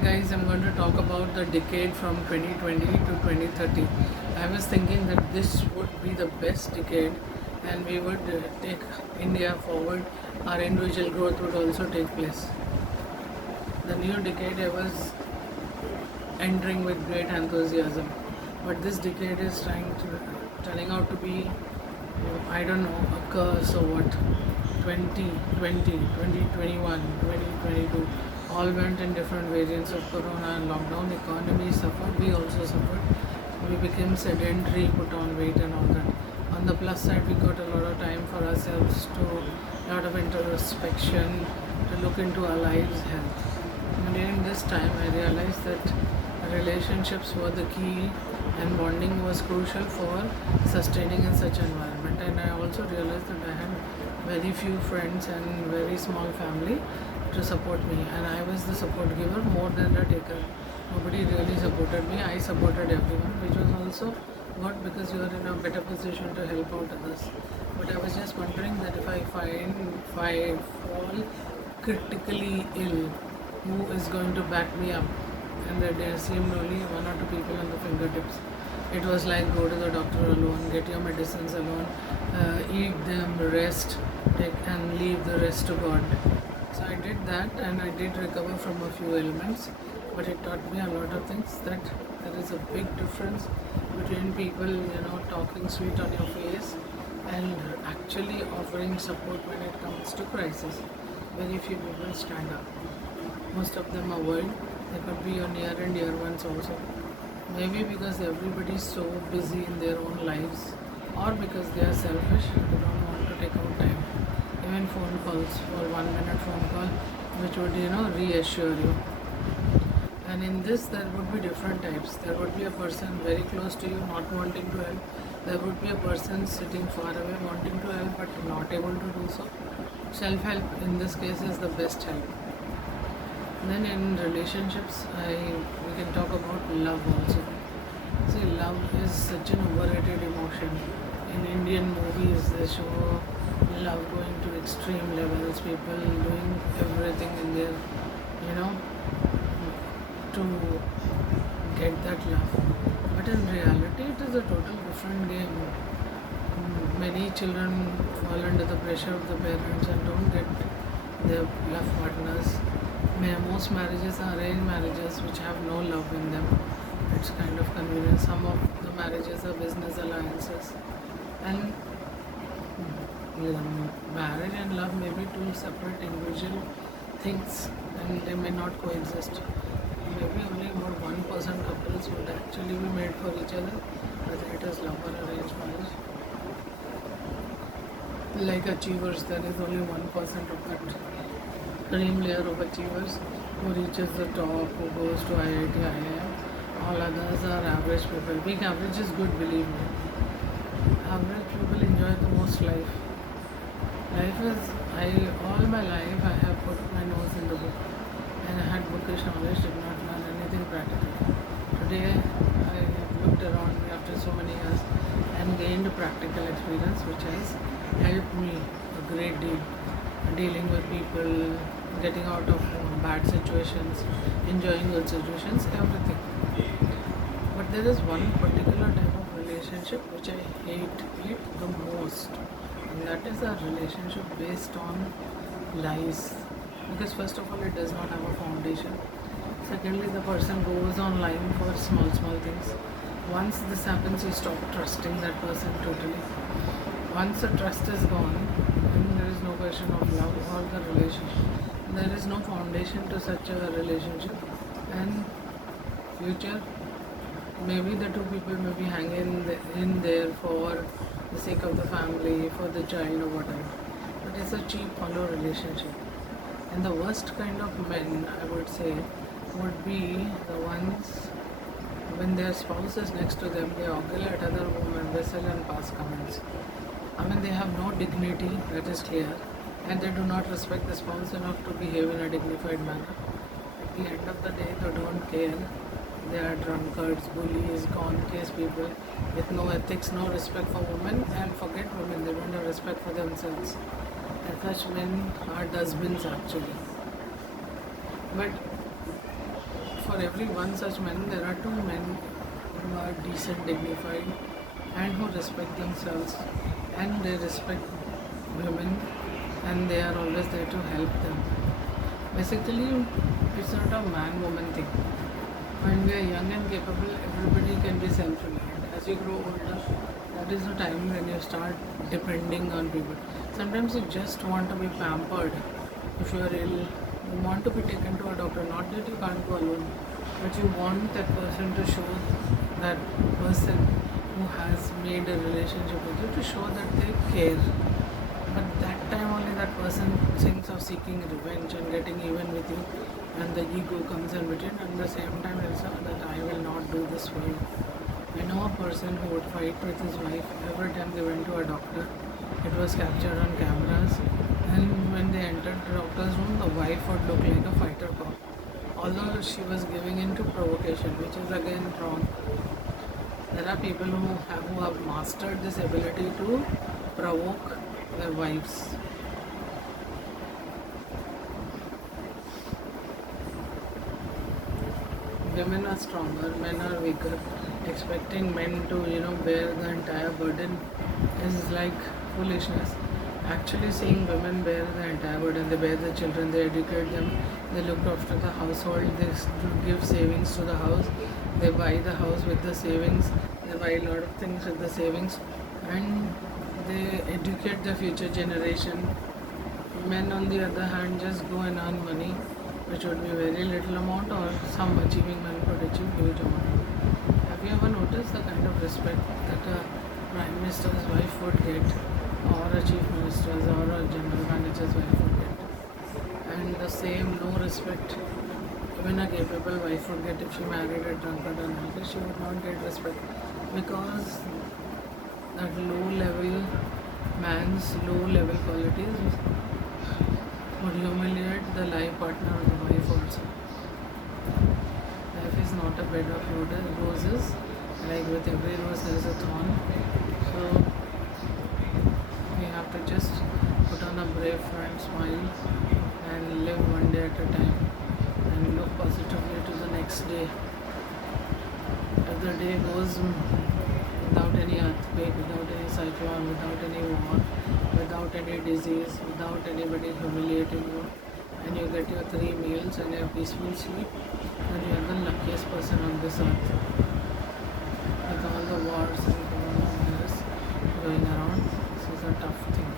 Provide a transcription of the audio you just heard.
guys, I'm going to talk about the decade from 2020 to 2030. I was thinking that this would be the best decade and we would take India forward. Our individual growth would also take place. The new decade I was entering with great enthusiasm, but this decade is turning out to be, I don't know, a curse or what. 2020, 2021, 2022 all went in different variants of corona and lockdown. Economy suffered, we also suffered. We became sedentary, put on weight and all that. On the plus side, we got a lot of time for ourselves, to a lot of introspection, to look into our lives' health. And during this time, I realized that relationships were the key and bonding was crucial for sustaining in such environment. And I also realized that I had very few friends and very small family to support me, and I was the support giver more than the taker. Nobody really supported me. I supported everyone, which was also good because you are in a better position to help out others. But I was just wondering that if I fall critically ill, who is going to back me up? And there seemed only one or two people on the fingertips. It was like go to the doctor alone, get your medicines alone, eat them, rest, take and leave the rest to God. So I did that and I did recover from a few ailments, but it taught me a lot of things, that there is a big difference between people, talking sweet on your face and actually offering support when it comes to crisis. Very few people stand up. Most of them avoid. They could be your near and dear ones also. Maybe because everybody is so busy in their own lives, or because they are selfish, they don't want to take out time. Even phone calls, for 1 minute phone call, which would reassure you. And in this, there would be different types. There would be a person very close to you not wanting to help. There would be a person sitting far away wanting to help but not able to do so. Self-help in this case is the best help. Then in relationships, we can talk about love also. See, love is such an overrated emotion. In Indian movies, they show love going to extreme levels, people doing everything in their, to get that love. But in reality, it is a total different game. Many children fall under the pressure of the parents and don't get their love partners. Most marriages are arranged marriages which have no love in them. It's kind of convenient. Some of the marriages are business alliances. And marriage and love may be two separate individual things and they may not coexist. Maybe only about 1% couples would actually be made for each other, whether it is love or arranged marriage. Like achievers, there is only 1% of that cream layer of achievers who reaches the top, who goes to IIT, IIM. All others are average people. Being average is good, believe me. Average people enjoy the most life. All my life I have put my nose in the book and I had bookish knowledge, did not learn anything practical. Today I looked around me after so many years and gained practical experience which has helped me a great deal. Dealing with people, getting out of bad situations, enjoying good situations, everything. But there is one particular type of relationship which I hate the most, and that is a relationship based on lies. Because first of all, it does not have a foundation. Secondly, the person goes online for small things. Once this happens, you stop trusting that person totally. Once the trust is gone, then there is no question of love or the relationship. There is no foundation to such a relationship. And future, maybe the two people may be hanging in there for the sake of the family, for the child or whatever. But it's a cheap, hollow relationship. And the worst kind of men, I would say, would be the ones when their spouse is next to them, they ogle at other women, whistle and pass comments. They have no dignity, that is clear, and they do not respect the spouse enough to behave in a dignified manner. At the end of the day, they don't care. They are drunkards, bullies, gone case people with no ethics, no respect for women, and forget women, they don't have respect for themselves. And such men are dustbins actually. But for every one such man, there are two men who are decent, dignified, and who respect themselves, and they respect women, and they are always there to help them. Basically, it's not a man-woman thing. When we are young and capable, everybody can be self-reliant. As you grow older, that is the time when you start depending on people. Sometimes you just want to be pampered. If you are ill, you want to be taken to a doctor. Not that you can't go alone, but you want that person to show, that person who has made a relationship with you, to show that they care. But that time only that person thinks of seeking revenge and getting even with you, and the ego comes in between. And at the same time, also that I will not do this for you. I know a person who would fight with his wife every time they went to a doctor. It was captured on cameras, and when they entered the doctor's room, the wife would look like a fighter cop, although she was giving in to provocation, which is again wrong. There are people who have mastered this ability to provoke their wives. Women are stronger, men are weaker. Expecting men to, bear the entire burden is like foolishness. Actually, seeing women bear the entire burden, they bear the children, they educate them, they look after the household, they give savings to the house, they buy the house with the savings, they buy a lot of things with the savings, and they educate the future generation. Men, on the other hand, just go and earn money, which would be very little amount, or some achieving men could achieve huge amount. Have you ever noticed the kind of respect that a prime minister's wife would get, or a chief minister's, or a general manager's wife would get? And the same no respect even a capable wife would get if she married a drunkard or an she would not get respect, because that low level man's low level qualities would humiliate the life partner of the wife also. Life is not a bed of roses. Like with every rose there is a thorn. So we have to just put on a brave front, smile, and live one day at a time, and look positively to the next day. If the day goes without any earthquake, without any cyclone, without any war, without any disease, without anybody humiliating you, and you get your 3 meals and your peaceful sleep, then you are the luckiest person on this earth. With all the wars and coronavirus going around, this is a tough thing.